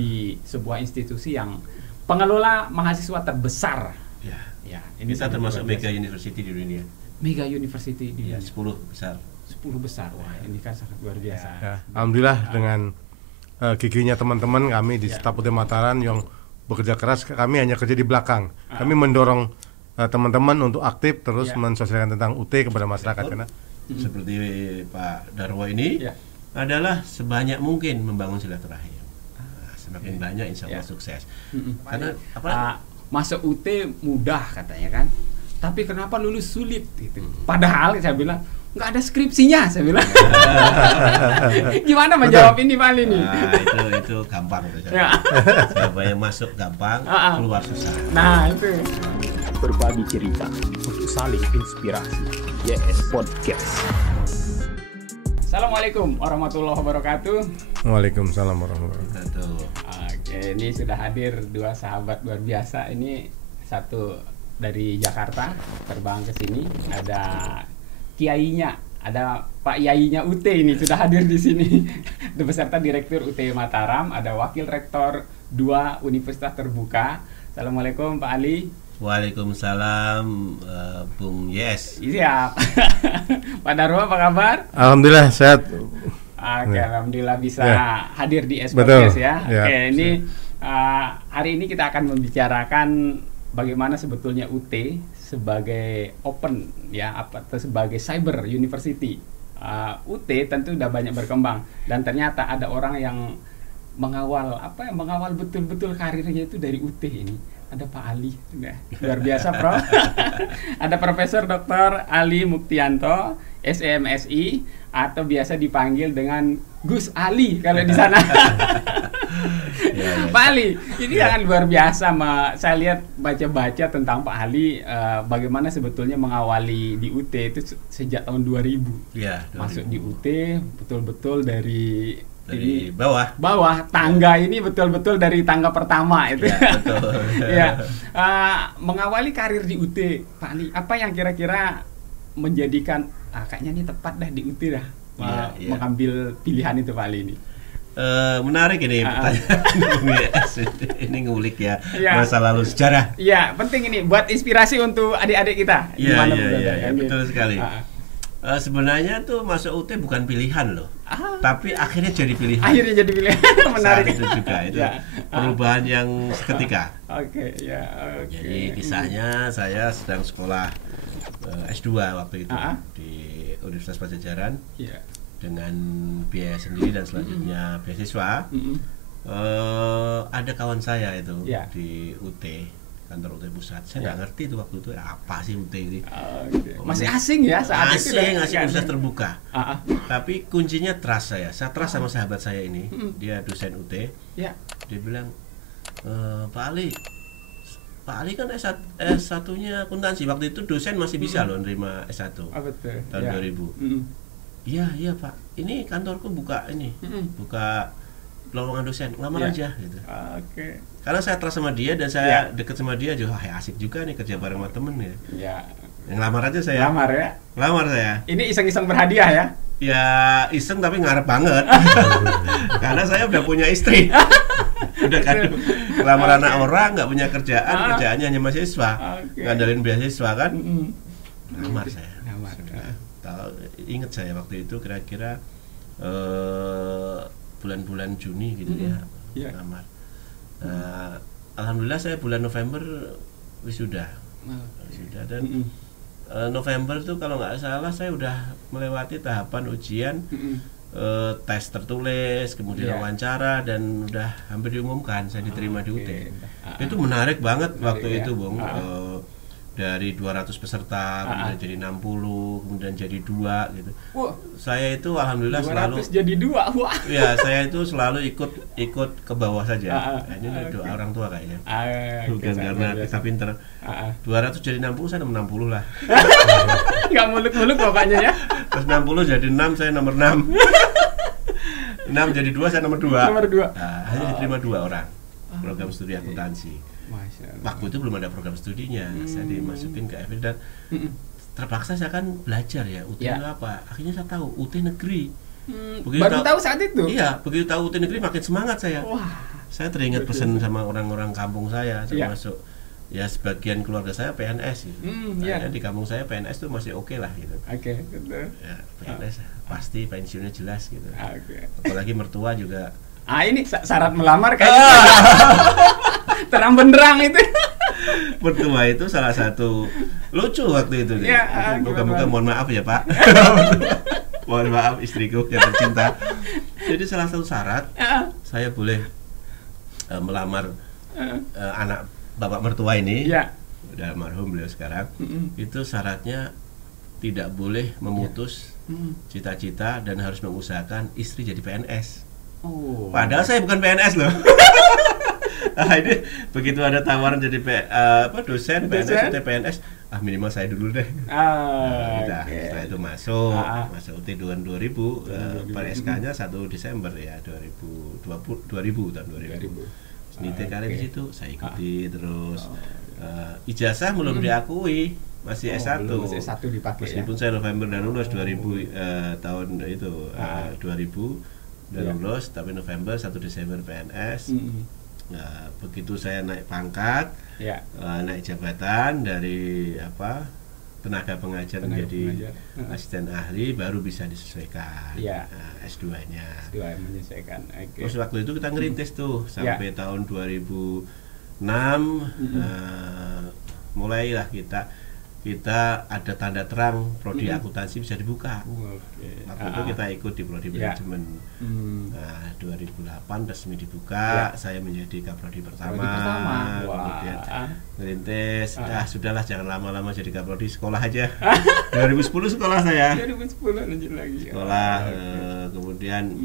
di sebuah institusi yang pengelola mahasiswa terbesar. Ya, ini kita termasuk mega university di dunia. Mega university di dunia. 10 besar. 10 besar. Wah, ini kan sangat luar biasa. Ya, alhamdulillah dengan giginya teman-teman kami di Staf UT Mataram yang bekerja keras, kami hanya kerja di belakang. Kami mendorong teman-teman untuk aktif terus mensosialisasikan tentang UT kepada masyarakat. Karena seperti Pak Darwo ini adalah sebanyak mungkin membangun silaturahim. Semakin banyak insya Allah sukses. Karena masuk UT mudah katanya kan, tapi kenapa lulus sulit gitu. Padahal saya bilang nggak ada skripsinya, saya bilang. Gimana menjawab ini Pak Ali ini? Nah, itu gampang tuh. Siapa yang masuk gampang, keluar susah. Nah, itu. Berbagi cerita untuk saling inspirasi. YS Podcast. Assalamualaikum warahmatullahi wabarakatuh. Waalaikumsalam warahmatullahi wabarakatuh. Oke, ini sudah hadir dua sahabat luar biasa. Ini satu dari Jakarta terbang ke sini. Ada kiainya, ada Pak Yainya UT ini sudah hadir di sini. Beserta Direktur UT Mataram, ada Wakil Rektor 2 Universitas Terbuka. Assalamualaikum Pak Ali. Waalaikumsalam Bung Yes. Siap. Pak Darwo apa kabar? Alhamdulillah sehat. Oke, alhamdulillah bisa hadir di S-Podcast ya. Oke, ini hari ini kita akan membicarakan bagaimana sebetulnya UT sebagai open ya, atau sebagai cyber university. UT tentu sudah banyak berkembang dan ternyata ada orang yang mengawal betul-betul karirnya itu dari UT ini. Ada Pak Ali, luar biasa Prof. Ada Profesor Dr. Ali Muktianto, SMSI, atau biasa dipanggil dengan Gus Ali kalau di sana. Pak Ali, ini sangat luar biasa. Saya lihat baca-baca tentang Pak Ali, bagaimana sebetulnya mengawali di UT itu sejak tahun 2000. Ya, 2000. Masuk di UT betul-betul dari bawah tangga ini betul-betul dari tangga pertama itu. Ya, betul. Ya, mengawali karir di UT, Pak Ali, apa yang kira-kira menjadikan kayaknya ini tepat dah di UT dah mengambil pilihan itu Pak Ali ini? Menarik ini pertanyaan. Ini ngulik ya masa lalu sejarah. Iya, penting ini buat inspirasi untuk adik-adik kita. Iya, betul sekali. Sebenarnya tuh masuk UT bukan pilihan loh, tapi akhirnya jadi pilihan. Akhirnya jadi pilihan. Menarik. Saat itu juga itu perubahan yang seketika. Oke. Jadi kisahnya saya sedang sekolah S2 waktu itu di Universitas Pajajaran dengan biaya sendiri dan selanjutnya beasiswa. Ada kawan saya itu di UT, kantor UT Pusat. Saya nggak ngerti itu waktu itu apa sih UT ini. Masih asing ya saat itu. Asing Universitas Terbuka. Tapi kuncinya trust saya. Saya trust sama sahabat saya ini. Dia dosen UT. Dia bilang, Pak Ali kan S1-nya akuntansi. Waktu itu dosen masih bisa loh nerima S1. Betul. Tahun 2000. Iya Pak. Ini kantorku buka buka lowongan dosen. Ngelamar aja gitu. Karena saya trust sama dia dan saya deket sama dia juga, asik juga nih kerja bareng sama temen ya. Yang ngelamar aja saya. Ngelamar saya. Ini iseng-iseng berhadiah ya? Ya iseng tapi ngarep banget. Karena saya udah punya istri. Udah kan ngelamar anak orang, nggak punya kerjaan, kerjaannya hanya mahasiswa, ngandalin beasiswa kan. Ngelamar saya. Ingat saya waktu itu kira-kira bulan-bulan Juni gitu ya. Ngelamar. Alhamdulillah saya bulan November wisuda dan November tuh kalau nggak salah saya udah melewati tahapan ujian, tes tertulis, kemudian wawancara dan udah hampir diumumkan saya diterima di UT. Itu menarik banget waktu itu Bung. Dari 200 peserta kemudian jadi 60, kemudian jadi 2 gitu. Saya itu alhamdulillah 200 selalu jadi 2. Wah. Ya, saya itu selalu ikut ke bawah saja. Ini doa orang tua kayaknya. Bukan karena kita pinter. 200 jadi 60, saya nomor 60 lah. Enggak muluk-muluk bapaknya ya. Terus 60 jadi 6, saya nomor 6. 6 jadi 2, saya nomor 2. Nomor 2. Hanya diterima 2 orang. Program studi akuntansi. Waktu itu belum ada program studinya, saya dimasukin ke FIR dan terpaksa saya kan belajar ya UT itu apa. Akhirnya saya tahu UT negeri. Baru tahu saat itu? Iya, begitu tahu UT negeri makin semangat saya. saya teringat pesan sama orang-orang kampung saya, termasuk ya sebagian keluarga saya PNS gitu. Di kampung saya PNS tuh masih oke lah gitu. Betul. Ya, PNS pasti pensiunnya jelas gitu. Apalagi mertua juga. Ini syarat melamar kayaknya. Terang benderang itu. Mertua itu salah satu lucu waktu itu. Bukan mohon maaf ya Pak. Mohon maaf istriku yang tercinta. Jadi salah satu syarat saya boleh melamar anak bapak mertua ini, udah almarhum beliau sekarang, itu syaratnya tidak boleh memutus cita-cita dan harus mengusahakan istri jadi PNS. Padahal saya bukan PNS loh. Ini begitu ada tawaran jadi dosen PNS atau PNS, minimal saya dulu deh. Setelah itu masuk UT 2000, per SK-nya 1 Desember ya 2000 tahun 2000. Nite kali di situ saya ikuti terus. Ijazah belum diakui, masih S1. Masih S1 dipakai. Meskipun saya November dan lulus 2000 tahun itu 2000 dan lulus, tapi November 1 Desember PNS. Begitu saya naik pangkat, naik jabatan dari tenaga pengajar menjadi asisten ahli, baru bisa disesuaikan S2-nya. Menyesuaikan. Terus waktu itu kita ngerintis tuh sampai tahun 2006, mulailah kita ada tanda terang prodi akuntansi bisa dibuka. Waktu itu kita ikut di prodi manajemen. 2008 resmi dibuka, saya menjadi kaprodi pertama. Kemudian ngerintis, sudahlah jangan lama-lama jadi kaprodi, sekolah aja. 2010 sekolah saya. 2010 lanjut lagi. Sekolah, kemudian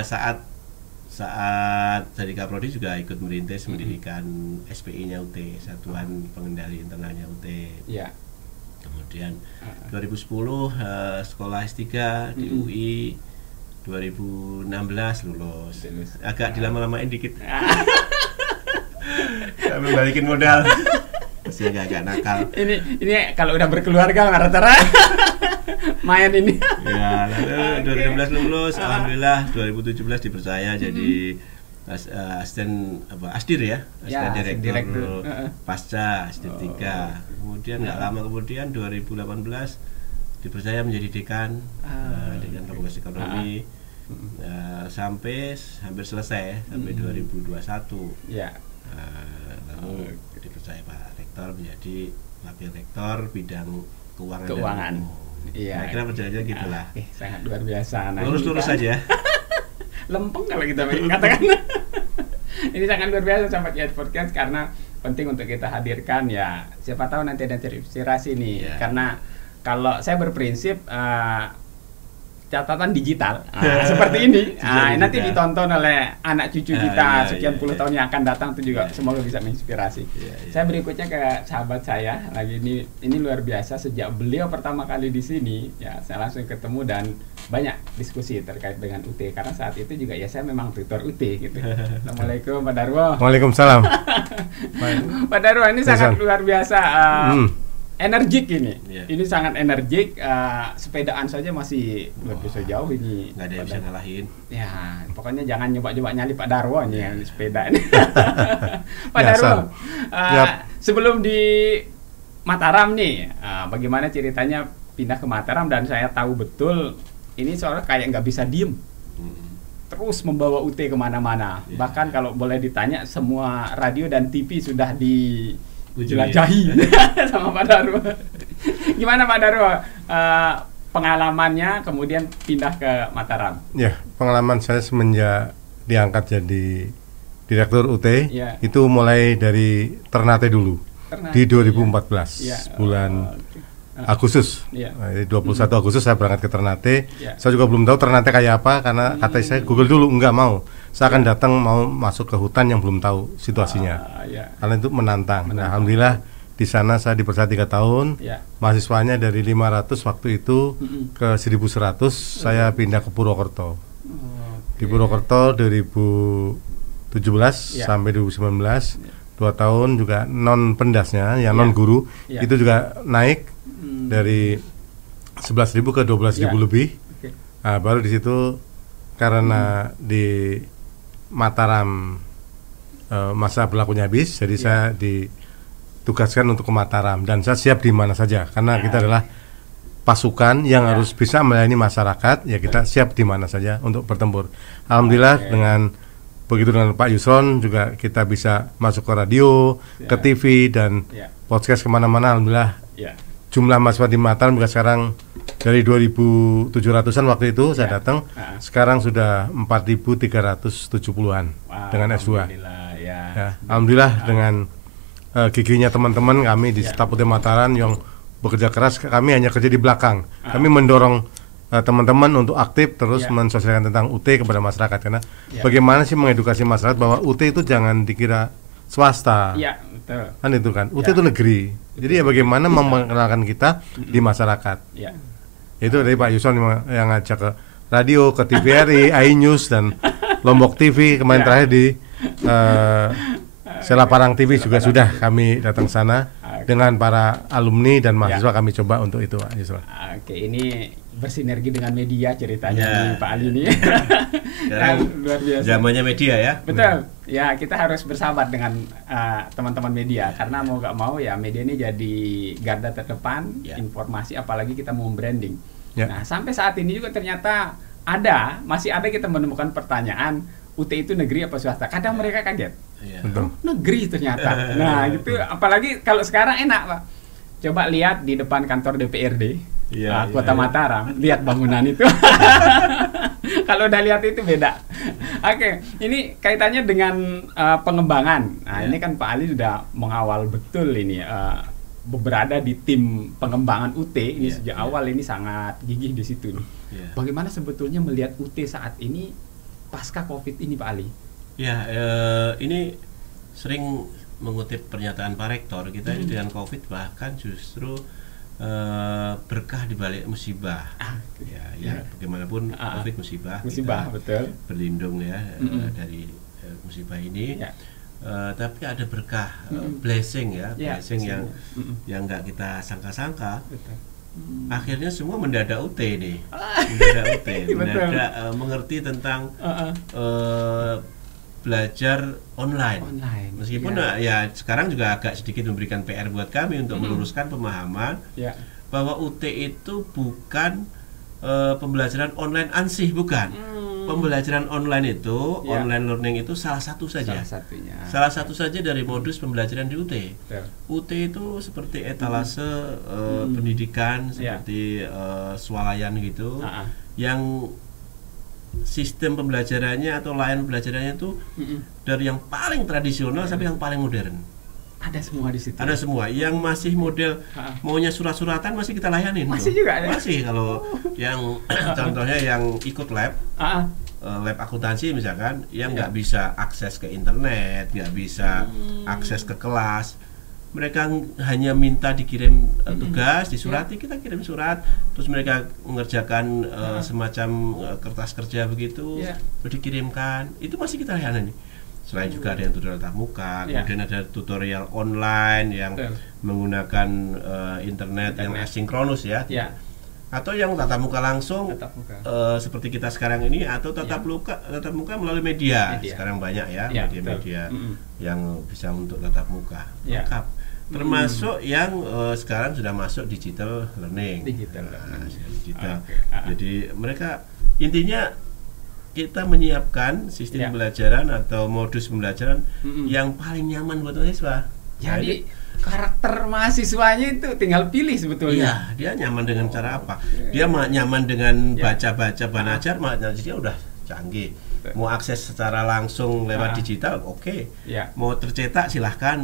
saat jadi kaprodi juga ikut merintis mendirikan SPI-nya UT, Satuan Pengendali Internalnya UT. Kemudian 2010 sekolah S3 di UI, 2016 lulus. Agak dilama-lamain dikit. Sambil balikin modal. Masih agak nakal. Ini kalau udah berkeluarga rata-rata main ini. Ya, lalu 2016 lulus, alhamdulillah 2017 dipercaya jadi asisten Asdir ya, asisten direktur pasca Asdir 3. Kemudian nggak lama kemudian 2018 dipercaya menjadi dekan Fakultas Ekonomi. Sampai hampir selesai sampai 2021. Lalu dipercaya Pak Rektor menjadi wakil rektor bidang keuangan. Kira perjalanan gitulah. Sangat luar biasa. Lurus-lurus saja. Lempeng kalau kita katakan. Ini sangat luar biasa sahabat Yayat Podcast, karena penting untuk kita hadirkan ya. Siapa tahu nanti ada terinspirasi nih. Karena kalau saya berprinsip catatan digital seperti ini nanti ditonton oleh anak cucu kita sekian puluh tahun yang akan datang, itu juga semoga bisa menginspirasi. Saya berikutnya ke sahabat saya lagi, ini luar biasa. Sejak beliau pertama kali di sini ya saya langsung ketemu dan banyak diskusi terkait dengan UT, karena saat itu juga ya saya memang tutor UT gitu. Assalamualaikum Pak Darwo. Waalaikumsalam. Pak Darwo ini sangat luar biasa. Energik ini, ini sangat energik. Sepedaan saja masih luar biasa jauh ini. Nggak ada yang bisa ngalahin. Ya, pokoknya jangan nyoba-nyoba nyali Pak Darwo nih yang sepeda ini. Pak Darwo, sebelum di Mataram nih, bagaimana ceritanya pindah ke Mataram? Dan saya tahu betul ini soalnya kayak nggak bisa diem, terus membawa UT kemana-mana. Bahkan kalau boleh ditanya, semua radio dan TV sudah dijelajahi sama Pak Darwo. Gimana Pak Darwo pengalamannya kemudian pindah ke Mataram? Ya, pengalaman saya semenjak diangkat jadi direktur UT itu mulai dari Ternate dulu. Di 2014 bulan Agustus. 21 Agustus saya berangkat ke Ternate. Saya juga belum tahu Ternate kayak apa, karena kata saya Google dulu, enggak mau. Saya akan datang mau masuk ke hutan yang belum tahu situasinya. Karena itu menantang. Nah, alhamdulillah di sana saya dipercaya 3 tahun. Mahasiswanya dari 500 waktu itu ke 1100. Saya pindah ke Purwokerto. Di Purwokerto 2017 sampai 2019, 2 tahun juga non pendasnya, yang non guru itu juga naik dari 11.000 ke 12.000 lebih. Nah, baru di situ karena di Mataram masa berlakunya habis, jadi saya ditugaskan untuk ke Mataram dan saya siap di mana saja karena kita adalah pasukan yang harus bisa melayani masyarakat, ya kita siap di mana saja untuk bertempur. Alhamdulillah dengan begitu dengan Pak Yusron juga kita bisa masuk ke radio, ke TV dan podcast kemana-mana. Alhamdulillah jumlah mahasiswa di Mataram juga sekarang dari 2.700-an waktu itu saya datang, sekarang sudah 4.370-an dengan S2. Alhamdulillah dengan giginya teman-teman kami di staf UT Mataram yang bekerja keras, kami hanya kerja di belakang. Kami mendorong teman-teman untuk aktif terus mensosialisasikan tentang UT kepada masyarakat karena bagaimana sih mengedukasi masyarakat bahwa UT itu jangan dikira swasta. Betul. Kan itu kan. UT itu negeri. Jadi ya bagaimana memperkenalkan kita di masyarakat. Itu dari Pak Yusron yang ngajak ke radio, ke TVRI, iNews dan Lombok TV kemarin terakhir di Sela Parang TV juga sudah kami datang sana dengan para alumni dan mahasiswa kami coba untuk itu Pak Yusron. Oke, ini bersinergi dengan media ceritanya nih Pak Ali ini. Luar biasa. Zamannya media ya. Betul. Ya, kita harus bersahabat dengan teman-teman media karena mau gak mau ya media ini jadi garda terdepan informasi apalagi kita mau branding. Nah, sampai saat ini juga ternyata masih ada kita menemukan pertanyaan UT itu negeri apa swasta. Kadang mereka kaget. Negeri ternyata. Nah, gitu apalagi kalau sekarang enak, Pak. Coba lihat di depan kantor DPRD. Kota Mataram, lihat bangunan itu. Kalau udah lihat itu beda. Oke, ini kaitannya dengan pengembangan. Nah, ini kan Pak Ali sudah mengawal betul ini berada di tim pengembangan UT ini sejak awal ini sangat gigih di situ. Bagaimana sebetulnya melihat UT saat ini pasca Covid ini, Pak Ali? Ini sering mengutip pernyataan Pak Rektor kita ini dengan Covid bahkan justru berkah di balik musibah. Bagaimanapun Covid musibah betul. Berlindung dari musibah ini. Tapi ada berkah, blessing blessing yang nggak kita sangka-sangka. Akhirnya semua mendadak UT nih, mendadak mengerti tentang belajar online. Meskipun sekarang juga agak sedikit memberikan PR buat kami untuk meluruskan pemahaman bahwa UT itu bukan pembelajaran online ansih, bukan. Pembelajaran online itu, online learning itu salah satu saja. Salah satu saja dari modus pembelajaran di UT. UT itu seperti etalase pendidikan, seperti swalayan gitu, yang sistem pembelajarannya atau layanan pembelajarannya itu dari yang paling tradisional sampai yang paling modern. Ada semua di situ. Ada semua. Yang masih model maunya surat-suratan masih kita layanin. Masih juga ada. Masih kalau yang contohnya yang ikut lab akuntansi misalkan, yang nggak bisa akses ke internet, nggak bisa akses ke kelas. Mereka hanya minta dikirim tugas, disurati, kita kirim surat, terus mereka mengerjakan semacam kertas kerja begitu, terus dikirimkan. Itu masih kita layani. Selain juga ada yang tutorial tatap muka, kemudian ada tutorial online yang menggunakan internet yang asinkronus atau yang tatap muka langsung, seperti kita sekarang ini, atau tatap muka melalui media. Sekarang banyak media-media yang bisa untuk tatap muka lengkap. Termasuk yang sekarang sudah masuk digital learning. Jadi mereka intinya kita menyiapkan sistem pembelajaran atau modus pembelajaran yang paling nyaman buat mahasiswa. Jadi karakter mahasiswanya itu tinggal pilih sebetulnya. Dia nyaman dengan cara apa? Dia nyaman dengan baca-baca banajar, dia udah canggih. Mau akses secara langsung lewat digital, mau tercetak silahkan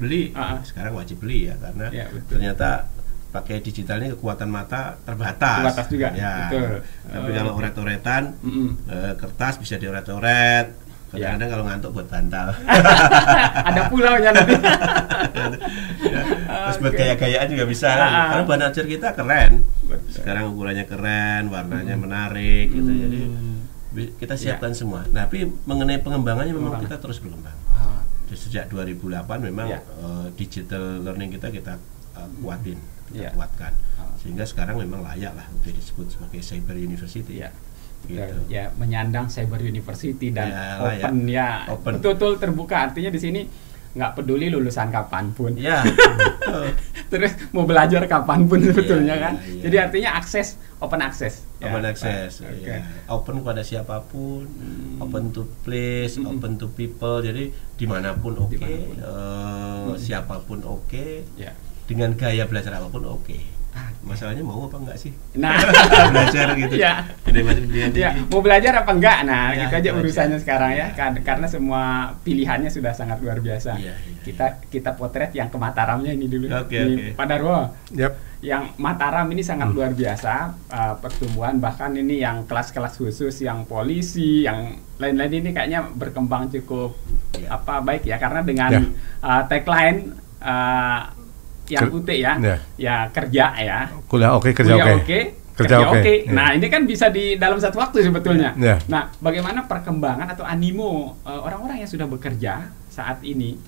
beli. Sekarang wajib beli karena ternyata pakai digital ini kekuatan mata terbatas. Juga. Betul. Tapi kalau oret-oretan, kertas bisa dioret-oret. Kadang-kadang kalau ngantuk buat bantal. Ada pulaunya nanti. Terus buat gaya-gayaan juga bisa. Karena banajar kita keren. Sekarang ukurannya keren, warnanya menarik gitu. Jadi kita siapkan semua. Tapi mengenai pengembangannya memang kita terus berkembang. Sejak 2008 memang digital learning kita kuatkan, sehingga sekarang memang layak lah untuk disebut sebagai cyber university. gitu. Ya, menyandang Cyber University dan open open. Betul-betul terbuka, artinya di sini nggak peduli lulusan kapanpun. Ya. Terus mau belajar kapanpun sebetulnya kan. Jadi artinya open access. Open access. Okay. Open kepada siapapun, open to place, open to people. Jadi dimanapun oke, siapapun oke, dengan gaya belajar apapun oke. Masalahnya mau apa enggak sih? Nah, belajar gitu. Ya. Mau belajar apa enggak? Nah, gitu aja urusannya sekarang ya. Karena semua pilihannya sudah sangat luar biasa. Kita potret yang ke Mataramnya ini dulu. Pak Darwo. Yang Mataram ini sangat luar biasa pertumbuhan, bahkan ini yang kelas-kelas khusus, yang polisi, yang lain-lain ini kayaknya berkembang cukup baik ya, karena dengan tagline yang UT ya kerja ya, kuliah oke, kerja oke. Nah ini kan bisa di dalam satu waktu sebetulnya. Nah bagaimana perkembangan atau animo orang-orang yang sudah bekerja saat ini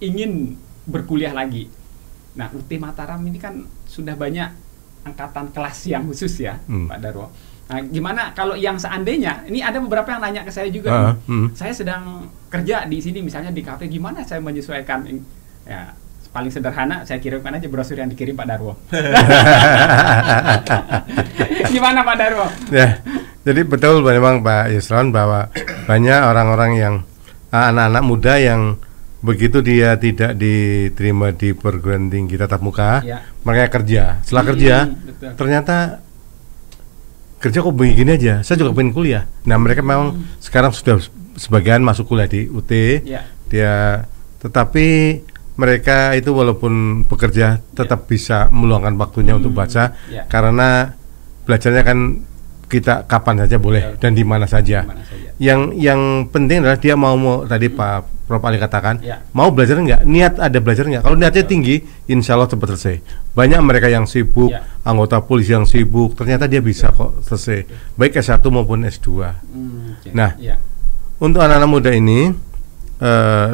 ingin berkuliah lagi. Nah UT Mataram ini kan sudah banyak angkatan kelas yang khusus ya, Pak Darwo. Nah gimana kalau yang seandainya, ini ada beberapa yang nanya ke saya juga, saya sedang kerja di sini misalnya di kafe, gimana saya menyesuaikan ya. Paling sederhana, saya kirimkan aja brosur yang dikirim Pak Darwo. Gimana Pak Darwo? Ya, jadi betul memang Pak Yusron bahwa banyak orang-orang yang anak-anak muda yang begitu dia tidak diterima di perguruan tinggi tatap muka, mereka kerja. Setelah kerja, ternyata kerja kok begini aja. Saya juga pengen kuliah. Nah mereka memang sekarang sudah sebagian masuk kuliah di UT, tetapi mereka itu walaupun bekerja tetap bisa meluangkan waktunya untuk baca, karena belajarnya kan kita kapan saja boleh dan di mana saja. Yang penting adalah dia mau tadi Pak Prof Ali katakan, mau belajar enggak, niat ada belajar enggak. Kalau niatnya tinggi, insya Allah cepat selesai. Banyak mereka yang sibuk, anggota polisi yang sibuk, ternyata dia bisa kok selesai, baik S1 maupun S2. Nah, untuk anak-anak muda ini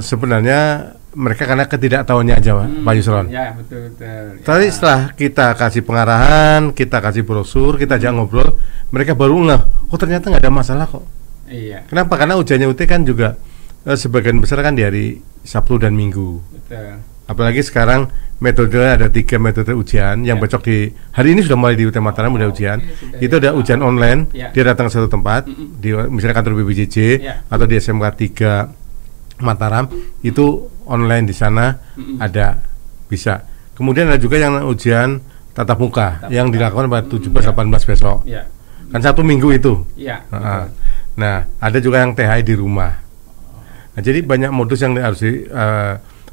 sebenarnya mereka karena ketidaktahuannya aja Pak Yusron. Ya betul. Tadi setelah kita kasih pengarahan, kita kasih brosur, kita ajak ngobrol, mereka baru ngeh, oh ternyata nggak ada masalah kok. Iya. Kenapa? Karena ujiannya UT kan juga sebagian besar kan di hari Sabtu dan Minggu. Betul. Apalagi sekarang metodenya ada 3 metode ujian yang besok di hari ini sudah mulai di UT Mataram udah ujian. Itu ada ujian online, dia datang ke satu tempat di misalnya kantor BPJJ atau di SMK 3 Mataram, itu online di sana ada bisa. Kemudian ada juga yang ujian tatap muka yang dilakukan pada 17-18 besok. Kan 1 minggu itu. Nah, ada juga yang THI di rumah. Nah, jadi banyak modus yang harus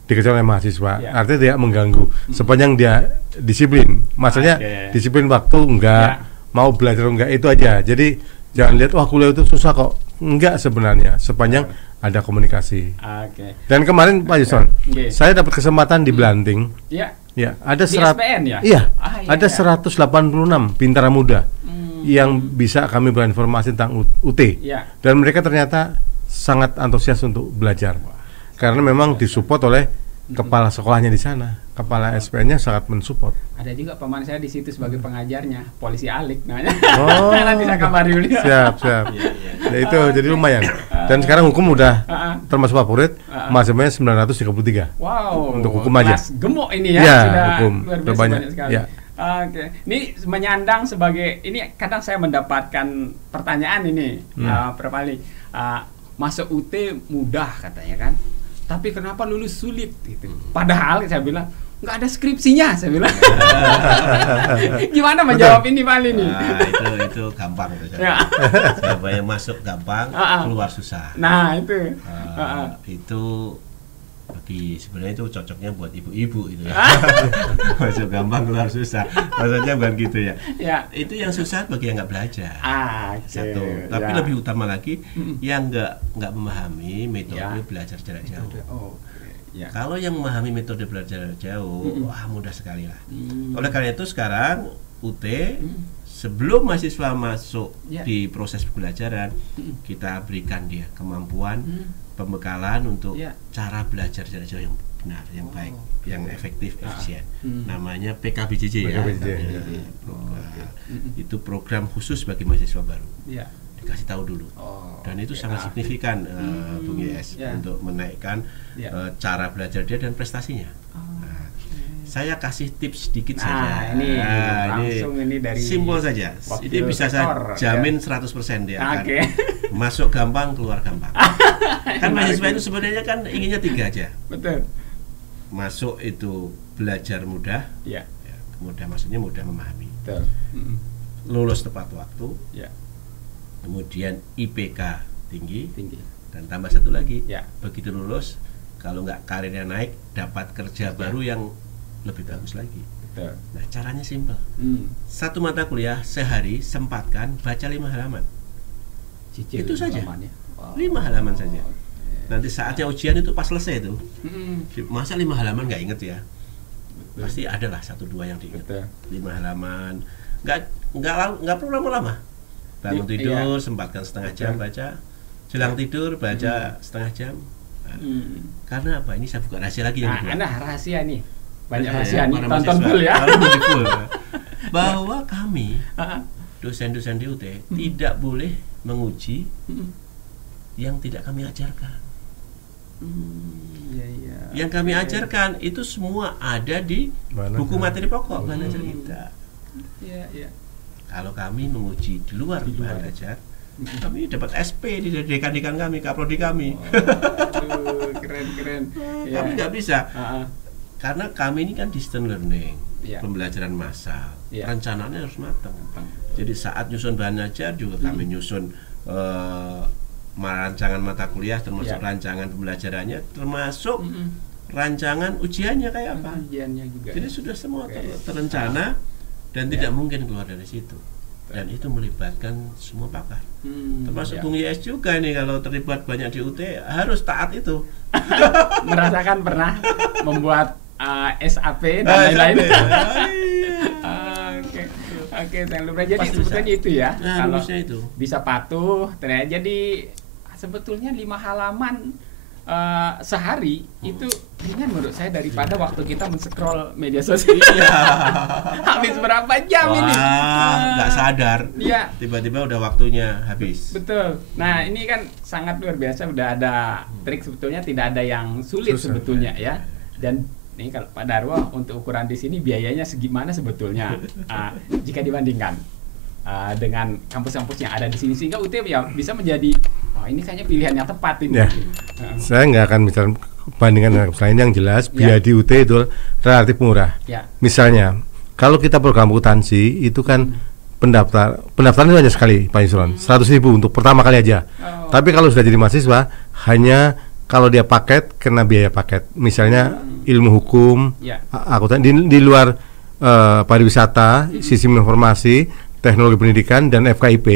dikerjakan oleh mahasiswa. Artinya tidak mengganggu sepanjang dia disiplin. Maksudnya disiplin waktu enggak, mau belajar enggak, itu aja. Jadi jangan lihat wah kuliah itu susah kok. Enggak sebenarnya, sepanjang ada komunikasi. Dan kemarin Pak Yusron, saya dapat kesempatan di Blanting. Ada di SPN ya? Ada 186 Bintara Muda yang bisa kami berinformasi tentang UT. Dan mereka ternyata sangat antusias untuk belajar. Karena memang disupport oleh kepala sekolahnya di sana, kepala SPN-nya sangat mensupport. Ada juga paman saya di situ sebagai pengajarnya, polisi alik namanya. Nanti saya kabari dulu. Siap. Ya itu jadi lumayan. Dan sekarang hukum udah termasuk favorit, mahasiswanya 933. Wow. Untuk hukum aja. Mas gemuk ini ya, sudah hukum luar biasa banyak sekali. Ini menyandang sebagai ini kadang saya mendapatkan pertanyaan ini, Prof Ali. Masuk UT mudah katanya kan. Tapi kenapa lulus sulit gitu. Padahal saya bilang nggak ada skripsinya, saya bilang. Gimana menjawab ini Pak Ali nih? Nah, itu gampang itu. Siapa yang masuk gampang, keluar susah. Nah, itu. Itu sebenarnya itu cocoknya buat ibu-ibu itu ya. Masuk gampang keluar susah. Maksudnya bukan gitu ya. Itu yang susah bagi yang nggak belajar. Satu. Tapi lebih utama lagi yang nggak memahami metode belajar jarak jauh. Kalau yang memahami metode belajar jarak jauh, wah mudah sekali lah. Oleh karena itu sekarang UT sebelum mahasiswa masuk di proses pembelajaran, kita berikan dia kemampuan pembekalan untuk cara belajar jarak jauh yang benar, yang baik, yang efektif, efisien. Namanya PKBJJ ya. Itu program khusus bagi mahasiswa baru. dikasih tahu dulu. Dan itu sangat signifikan Bung Yes untuk menaikkan cara belajar dia dan prestasinya. Saya kasih tips sedikit saja. Ini langsung ini dari simpel saja. Ini bisa saya jamin 100% dia akan masuk gampang, keluar gampang. Kan mahasiswa itu sebenarnya kan inginnya 3 aja. Betul. Masuk itu belajar mudah. Ya, mudah maksudnya mudah memahami. Betul. Lulus tepat waktu. Ya. Kemudian IPK tinggi. Dan tambah satu lagi, begitu lulus kalau nggak karirnya naik, dapat kerja baru yang lebih bagus lagi. Betul. Nah, caranya simpel. Satu mata kuliah sehari sempatkan baca 5 halaman. Itu saja. 5 halaman saja. Nanti saatnya ujian itu pas selesai itu. Masa 5 halaman nggak inget ya? Pasti adalah 1-2 yang diinget. 5 halaman. Nggak perlu lama-lama. Bangun tidur sempatkan setengah jam baca. Jelang tidur baca setengah jam. Karena apa? Ini saya buka rahasia lagi yang kedua. Rahasia nih. Banyak rahasia nih. Tonton full ya. Bahwa kami dosen-dosen di UT tidak boleh menguji yang tidak kami ajarkan. Yang kami ajarkan itu semua ada di buku materi pokok bahan ajar kita. Kalau kami menguji di luar bahan ajar, kami dapat SP di dekan-dekan kami, kaprodi kami. Keren. Kami nggak bisa, karena kami ini kan distance learning, pembelajaran massal, rencananya harus matang. Jadi saat nyusun bahan ajar juga kami nyusun rancangan mata kuliah, termasuk rancangan pembelajarannya, termasuk rancangan ujiannya kayak apa. Jadi sudah semua terencana dan tidak mungkin keluar dari situ. Dan itu melibatkan semua pakar, termasuk Bung Yes juga nih. Kalau terlibat banyak di UT harus taat itu. Merasakan pernah membuat SAP dan lain-lain. Oke, jangan lupa. Jadi sebetulnya itu ya. Kalau itu bisa patuh, ternyata jadi sebetulnya 5 halaman sehari itu ringan menurut saya daripada waktu kita men-scroll media sosial. Habis berapa jam ini? Nggak sadar. Tiba-tiba udah waktunya habis. Betul. Nah, ini kan sangat luar biasa. Udah ada trik, sebetulnya tidak ada yang sulit sebetulnya ya. Dan ini kalau Pak Darwo untuk ukuran di sini biayanya segimana sebetulnya jika dibandingkan dengan kampus-kampus yang ada di sini, sehingga UT ya bisa menjadi ini kayaknya pilihan yang tepat ini. Saya nggak akan bicara bandingkan dengan kampus lain, yang jelas biaya di UT itu relatif murah. Misalnya kalau kita program akuntansi itu kan pendaftaran itu hanya sekali Pak Yusron, 100.000 untuk pertama kali aja. Tapi kalau sudah jadi mahasiswa hanya kalau dia paket kena biaya paket. Misalnya ilmu hukum, akuntansi di luar pariwisata, sistem informasi, teknologi pendidikan dan FKIP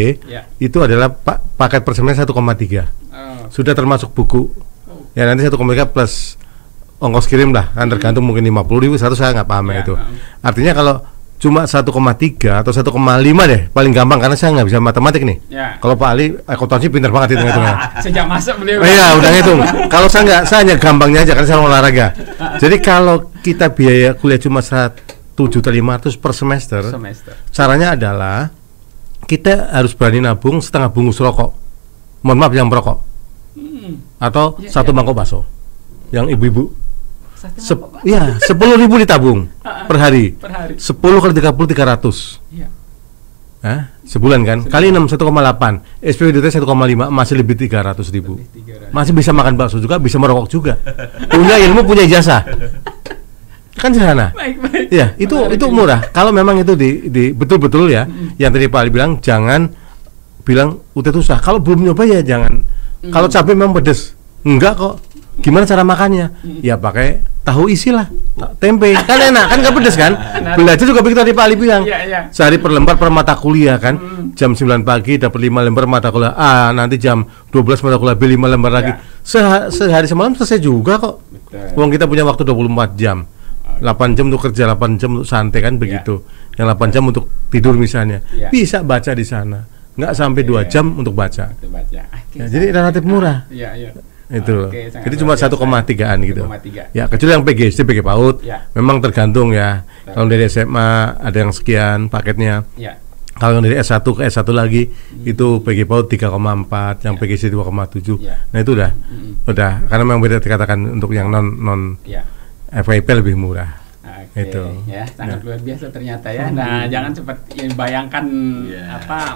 itu adalah paket per semester 1,3. Sudah termasuk buku. Ya nanti 1,3 plus ongkos kirim lah, kan tergantung mungkin 50.000, 100 saya nggak paham itu. Artinya kalau cuma 1,3 atau 1,5 deh paling gampang, karena saya nggak bisa matematik nih. Kalau Pak Ali akuntansi pintar banget hitung-hitungnya. Sejak masuk beliau. Iya, udah ngitung. Kalau saya nggak, saya hanya gampangnya aja karena saya olahraga. Jadi kalau kita biaya kuliah cuma 7.500 per semester, caranya adalah kita harus berani nabung setengah bungkus rokok. Mohon maaf yang merokok. Atau satu mangkok bakso. Yang ibu-ibu. 10.000 ditabung per hari. 10 kali 30 300. Sebulan kan? Kali 6 1,8. SPWDT 1,5 masih lebih 300.000. Masih bisa makan bakso juga, bisa merokok juga. Punya ilmu, punya ijazah. Kan sederhana. Ya, itu murah. Kalau memang itu di betul-betul ya, yang tadi Pak Ali bilang jangan bilang UT susah. Kalau belum nyoba ya jangan. Kalau cabai memang pedes. Enggak kok. Gimana cara makannya? Ya pakai tahu isi lah, tempe. Kan enak, kan enggak pedes kan? Belajar juga begitu tadi Pak Ali bilang. Sehari per lembar per mata kuliah kan. Jam 9 pagi dapat 5 lembar mata kuliah A, nanti jam 12 mata kuliah B 5 lembar lagi. Sehari semalam selesai juga kok. Uang kita punya waktu 24 jam. 8 jam untuk kerja, 8 jam untuk santai kan begitu. Yang 8 jam untuk tidur misalnya. Bisa baca di sana. Nggak sampai 2 jam untuk baca. Jadi relatif murah. Itu. Jadi cuma 1,3an gitu. Ya, kecuali yang PGSD, PG PAUD. Memang tergantung ya. Kalau dari SMA ada yang sekian paketnya. Kalau yang dari S1 ke S1 lagi itu PG PAUD 3,4, yang PGC 2,7. Nah itu udah karena memang beda dikatakan untuk yang non FIP lebih murah. Itu ya sangat luar biasa ternyata ya. Nah jangan seperti yang bayangkan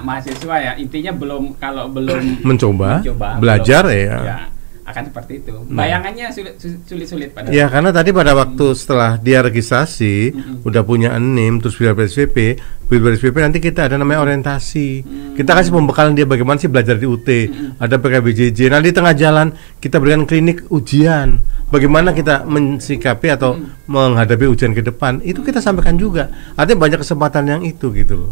mahasiswa ya, intinya belum mencoba belajar belum, ya akan seperti itu. Bayangannya sulit pada. Ya karena tadi pada waktu setelah dia registrasi udah punya NIM terus biar SPP nanti kita ada namanya orientasi. Kita kasih pembekalan dia bagaimana sih belajar di UT. Ada PKBJJ. Nanti di tengah jalan kita berikan klinik ujian. Bagaimana kita mensikapi atau menghadapi ujian ke depan. Itu kita sampaikan juga. Artinya banyak kesempatan yang itu gitu loh.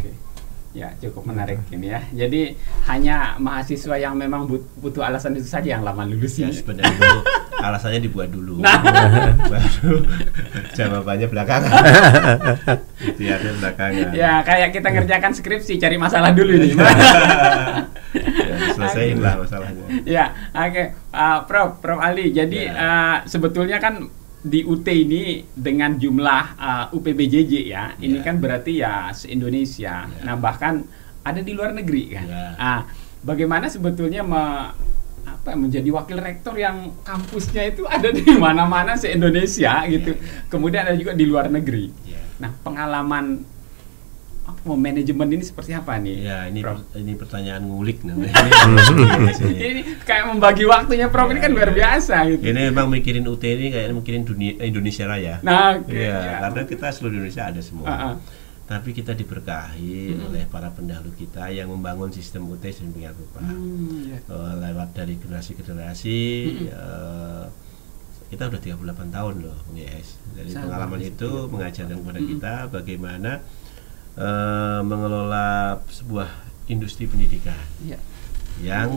Ya cukup menarik ini ya. Jadi hanya mahasiswa yang memang butuh alasan itu saja yang lama lulus ya, ini. Sebenarnya dulu alasannya dibuat dulu. Baru jawabannya belakangan. Ikhtiarnya belakangan. Ya kayak kita ngerjakan skripsi, cari masalah dulu nih. Ya, selesaiin lah masalahnya. Ya, oke. Prof Ali. Jadi sebetulnya kan di UT ini dengan jumlah UPBJJ ya, ini kan berarti ya se-Indonesia. Nah bahkan ada di luar negeri kan. Bagaimana sebetulnya menjadi wakil rektor yang kampusnya itu ada di mana-mana se-Indonesia gitu. Kemudian ada juga di luar negeri. Nah pengalaman manajemen ini seperti apa nih? Ya ini pertanyaan ngulik namanya. Ini kayak membagi waktunya Prof ini kan luar biasa gitu. Ini memang mikirin UT ini kayak mikirin dunia Indonesia Raya. Nah, karena kita seluruh Indonesia ada semua. Tapi kita diberkahi oleh para pendahulu kita yang membangun sistem UT sedemikian rupa. Lewat dari generasi ke generasi. Kita udah 38 tahun loh, guys. Dari pengalaman itu mengajarkan kepada kita bagaimana mengelola sebuah industri pendidikan yang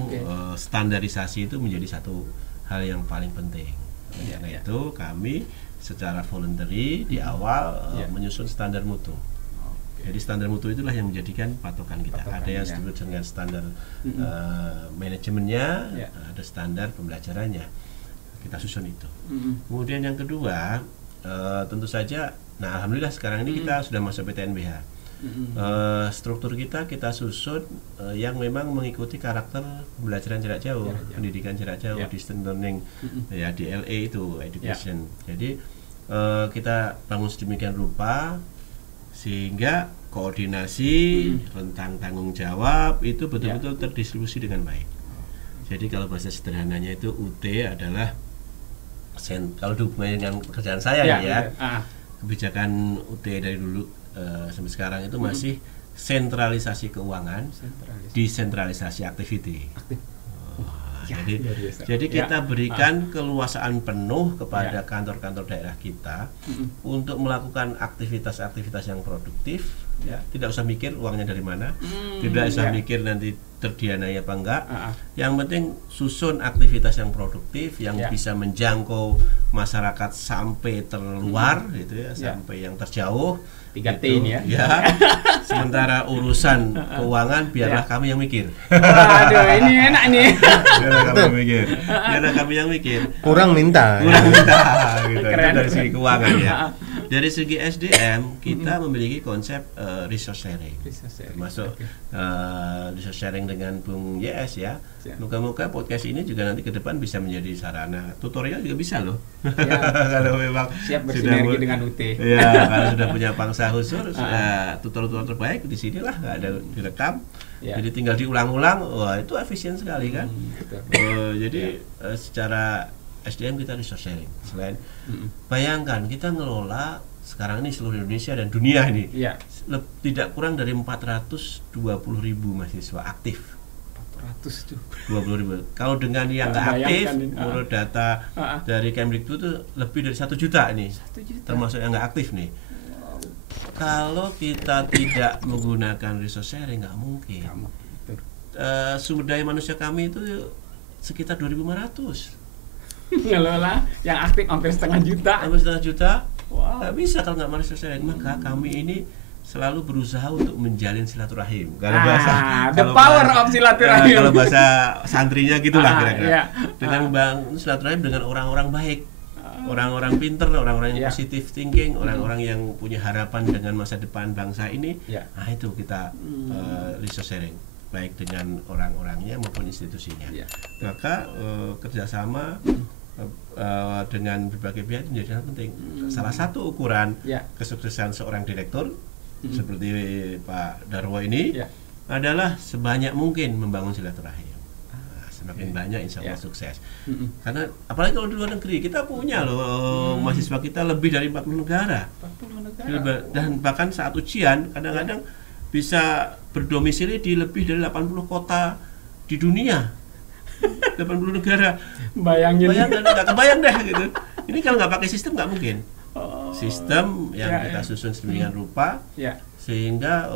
standarisasi itu menjadi satu hal yang paling penting. Karena itu kami secara voluntary di awal menyusun standar mutu. Jadi standar mutu itulah yang menjadikan patokan kita. Ada yang disebut dengan standar manajemennya, ada standar pembelajarannya. Kita susun itu. Kemudian yang kedua, tentu saja, nah alhamdulillah sekarang ini kita sudah masuk PTNBH. Struktur kita susun yang memang mengikuti karakter pembelajaran jarak jauh, pendidikan jarak jauh, distance learning, ya DLA itu education. Jadi kita bangun sedemikian rupa sehingga koordinasi, rentang tanggung jawab itu betul-betul terdistribusi dengan baik. Jadi kalau bahasa sederhananya itu UT adalah kalau dihubungkan dengan pekerjaan saya kebijakan UT dari dulu sampai sekarang itu masih sentralisasi keuangan, desentralisasi activity. Jadi kita berikan keluasaan penuh kepada kantor-kantor daerah kita untuk melakukan aktivitas-aktivitas yang produktif. Tidak usah mikir uangnya dari mana, tidak usah mikir nanti terdanai apa enggak. Yang penting susun aktivitas yang produktif yang bisa menjangkau masyarakat sampai terluar gitu ya, sampai yang terjauh. 3T ini ya. Sementara urusan keuangan biarlah kami yang mikir. Aduh, ini enak nih. Biarlah kami yang mikir. Kurang minta gitu. Dari segi keuangan ya. Dari segi SDM kita memiliki konsep resource sharing. Termasuk resource sharing dengan Bung YS ya. Moga-moga podcast ini juga nanti ke depan bisa menjadi sarana tutorial juga bisa loh. Kalau memang siap bersinergi dengan UT. Ya, kalau sudah punya pangsa khusus, tutorial terbaik di sinilah, nggak ada direkam. Jadi tinggal diulang-ulang, wah itu efisien sekali kan. Jadi secara SDM kita resource sharing. Selain bayangkan kita ngelola sekarang ini seluruh Indonesia dan dunia ini tidak kurang dari 420.000 mahasiswa aktif. 20.000. Kalau dengan yang nggak aktif, menurut data dari Kemdikbud itu lebih dari 1 juta nih, termasuk yang nggak aktif nih. Kalau kita tidak menggunakan resource sharing nggak mungkin. Sumber daya manusia kami itu sekitar 2.500. Ngelola yang aktif hampir setengah juta. Nggak bisa kalau nggak resource sharing. Maka kami ini selalu berusaha untuk menjalin silaturahim. Kalau of silaturahim. Kalau bahasa santrinya gitulah kira-kira. Dengan membangun silaturahim dengan orang-orang baik. orang-orang pinter, orang-orang yang positive thinking, orang-orang yang punya harapan dengan masa depan bangsa ini. Nah itu kita resource sharing, baik dengan orang-orangnya maupun institusinya. Maka kerjasama dengan berbagai pihak menjadi sangat penting. Salah satu ukuran kesuksesan seorang direktur seperti Pak Darwo ini adalah sebanyak mungkin membangun silaturahim. Semakin banyak insya Allah sukses. Karena apalagi kalau di luar negeri kita punya loh mahasiswa kita lebih dari 40 negara. Dan bahkan saat ujian kadang-kadang bisa berdomisili di lebih dari 80 kota di dunia. 80 negara. Bayangin nggak kebayang deh gitu. Ini kalau nggak pakai sistem nggak mungkin. Sistem yang kita susun sedemikian rupa sehingga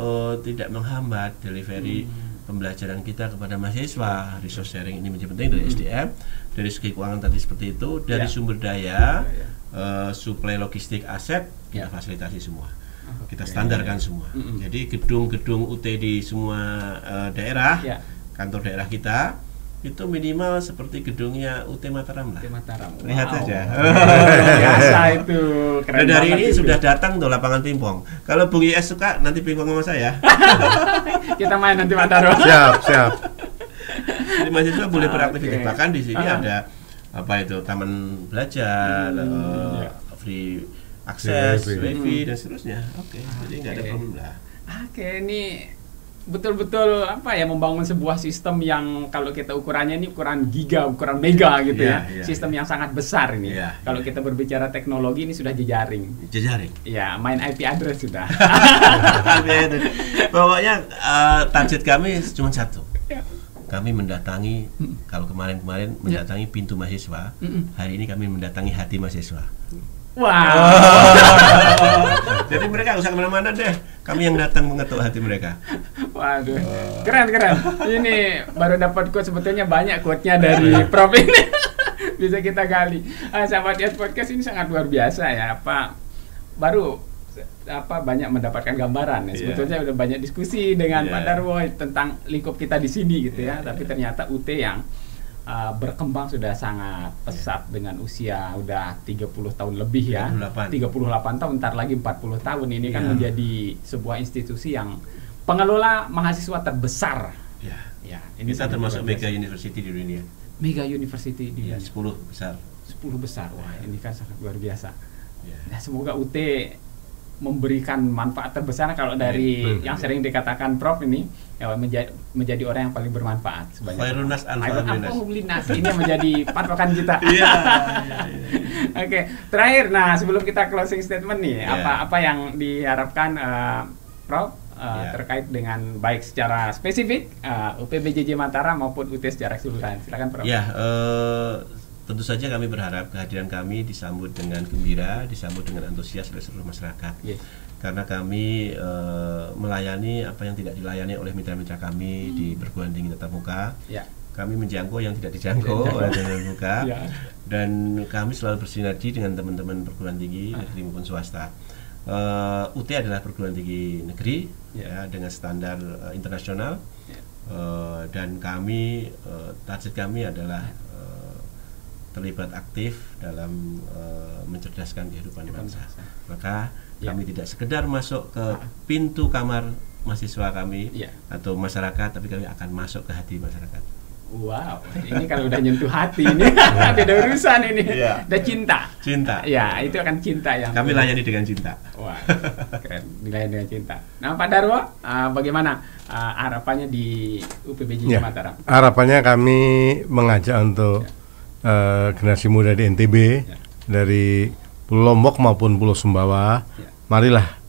tidak menghambat delivery pembelajaran kita kepada mahasiswa. Resource sharing ini menjadi penting dari SDM, dari segi keuangan tadi seperti itu, dari sumber daya, suplai logistik aset, kita fasilitasi semua. Kita standarkan semua. Jadi gedung-gedung UT di semua daerah, kantor daerah kita itu minimal seperti gedungnya UT Mataram lah. Lihat saja. Biasa itu. Keren. Dari ini itu sudah datang tuh lapangan pingpong. Kalau Bung IS suka nanti pingpong sama saya. Kita main nanti Pak Darwo. Siap. Jadi mahasiswa boleh beraktivitas. Bahkan di sini ada apa itu taman belajar, free akses, wifi dan seterusnya. Jadi nggak ada problem lah. Ini betul-betul membangun sebuah sistem yang kalau kita ukurannya ini ukuran giga, ukuran mega gitu sistem yang sangat besar ini. Kalau kita berbicara teknologi ini sudah jejaring. Ya, main IP address sudah. Pokoknya target kami cuma satu. Kami mendatangi, kalau kemarin-kemarin mendatangi pintu mahasiswa, hari ini kami mendatangi hati mahasiswa. Jadi mereka nggak usah kemana-mana deh, kami yang datang mengetuk hati mereka. Waduh, keren. Ini baru dapat quote, sebetulnya banyak quote-nya dari Prof ini. Bisa kita gali. Sahabat YES Podcast ini sangat luar biasa ya. Baru banyak mendapatkan gambaran ya. Sebetulnya udah banyak diskusi dengan Pak Darwo tentang lingkup kita di sini gitu ya. Tapi ternyata UT yang berkembang sudah sangat pesat dengan usia udah 30 tahun lebih ya. 38 tahun, ntar lagi 40 tahun ini kan menjadi sebuah institusi yang pengelola mahasiswa terbesar. Ini kita termasuk mega university di dunia. Mega university di 10 besar. 10 besar. Wah, ini kan sangat luar biasa. Semoga UT memberikan manfaat terbesar kalau dari yang sering dikatakan Prof ini menjadi orang yang paling bermanfaat sebanyak. Ini menjadi patokan kita. Oke, terakhir, sebelum kita closing statement nih, apa yang diharapkan Prof terkait dengan baik secara spesifik UPBJJ Mataram maupun UT secara keseluruhan. Silakan Prof. Tentu saja kami berharap kehadiran kami disambut dengan gembira, disambut dengan antusias oleh seluruh masyarakat. Karena kami melayani apa yang tidak dilayani oleh mitra-mitra kami di perguruan tinggi tatap muka. Kami menjangkau yang tidak dijangkau oleh tatap muka. Dan kami selalu bersinergi dengan teman-teman perguruan tinggi negeri maupun swasta. UT adalah perguruan tinggi negeri dengan standar internasional. Dan kami target kami adalah terlibat aktif dalam mencerdaskan kehidupan bangsa. Maka kami tidak sekedar masuk ke pintu kamar mahasiswa kami atau masyarakat, tapi kami akan masuk ke hati masyarakat. Wow, ini kalau udah nyentuh hati ini ada urusan ini. Ada cinta. Ya, itu akan cinta yang kami layani dengan cinta. Wah, keren, dilayani dengan cinta. Nah, Pak Darwo, bagaimana harapannya di UPBJJ Mataram? Harapannya kami mengajak untuk generasi muda di NTB, dari Pulau Lombok maupun Pulau Sumbawa, marilah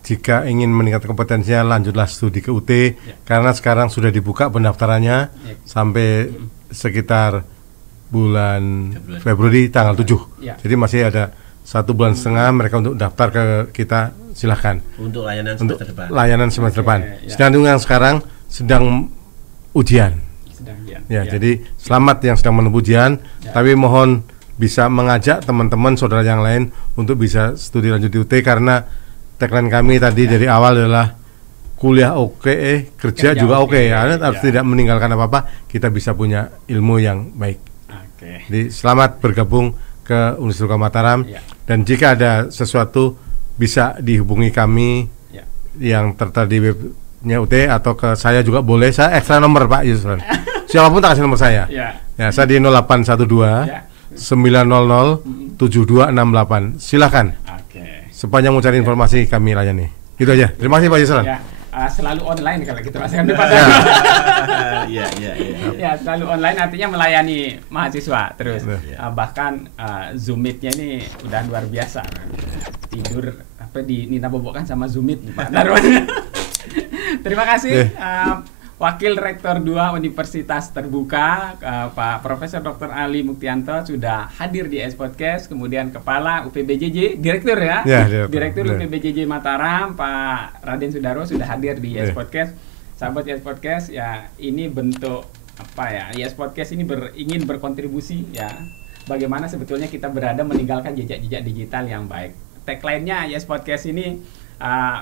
jika ingin meningkatkan kompetensinya lanjutlah studi ke UT, karena sekarang sudah dibuka pendaftarannya sampai sekitar bulan Februari tanggal 7. Jadi masih ada 1 bulan setengah mereka untuk daftar ke kita, silahkan untuk layanan semester depan. Sedang yang sekarang sedang ujian. Jadi selamat yang sedang menempuh ujian, tapi mohon bisa mengajak teman-teman saudara yang lain untuk bisa studi lanjut di UT, karena tagline kami tadi dari awal adalah kuliah kerja juga oke. Harus tidak meninggalkan apa-apa, kita bisa punya ilmu yang baik. Jadi selamat bergabung ke Universitas Mataram. Dan jika ada sesuatu bisa dihubungi kami yang tertera di webnya UT atau ke saya juga boleh. Saya ekstra nomor Pak Yusron. Siapapun tak kasih nomor saya. Ya, saya di 0812 900 7268. Silakan. Sepanjang mau cari informasi kami layani. Gitu aja. Terima kasih Pak Yusron. Selalu online kalau gitu Mas kan ya selalu online artinya melayani mahasiswa terus bahkan Zoom Meet-nya ini udah luar biasa. Tidur apa di Nina Bobokan sama Zoom Meet Pak Darwan. Terima kasih Wakil Rektor 2 Universitas Terbuka Pak Profesor Dr. Ali Muktianto sudah hadir di S-Podcast, kemudian Kepala UPBJJ, Direktur Direktur UPBJJ Mataram Pak Raden Sudaro sudah hadir di S-Podcast. Sahabat S-Podcast ya, ini bentuk apa ya? S-Podcast ini ingin berkontribusi ya. Bagaimana sebetulnya kita berada meninggalkan jejak-jejak digital yang baik. Tagline-nya S-Podcast ini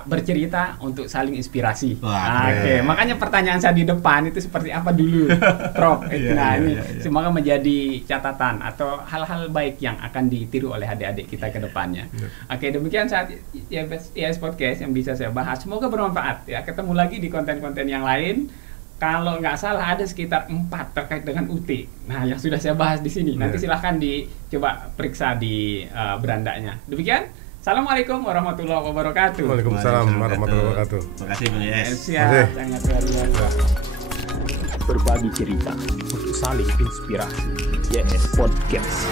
bercerita untuk saling inspirasi. Makanya pertanyaan saya di depan itu seperti apa dulu, Prof. Ini semoga menjadi catatan atau hal-hal baik yang akan ditiru oleh adik-adik kita ke depannya. Demikian saat IAS Podcast yang bisa saya bahas. Semoga bermanfaat ya. Ketemu lagi di konten-konten yang lain. Kalau nggak salah ada sekitar 4 terkait dengan UT. Nah, yang sudah saya bahas di sini. Nanti silahkan dicoba periksa di berandanya. Demikian. Assalamualaikum warahmatullahi wabarakatuh. Waalaikumsalam warahmatullahi wabarakatuh. Terima kasih Bang Yes. Siap, sangat luar biasa. Berbagi cerita untuk saling inspirasi. YS Podcast.